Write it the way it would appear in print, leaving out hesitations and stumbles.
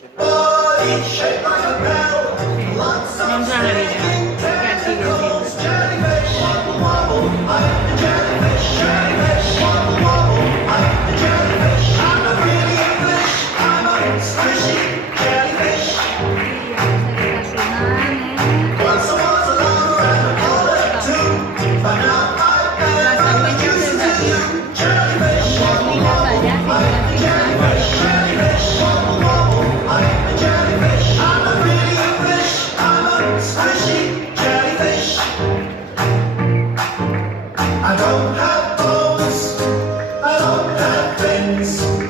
Body shaped like a bell. Lots of Non già la vita. Ragazzi che tentacles. sì. Jellyfish, wobble wobble. I'm the jellyfish. Jellyfish, wobble wobble. I'm the jellyfish. I'm not really a fish. I'm a squishy jellyfish. Once I was a lover and a poet too, but now I've never accused of you. Jellyfish, wobble wobble. I'm the jellyfish. Jellyfish, wobble wobble. I'm the jellyfish. I'm not really a fish. I'm a squishy jellyfish. I don't have toes. I don't have fins.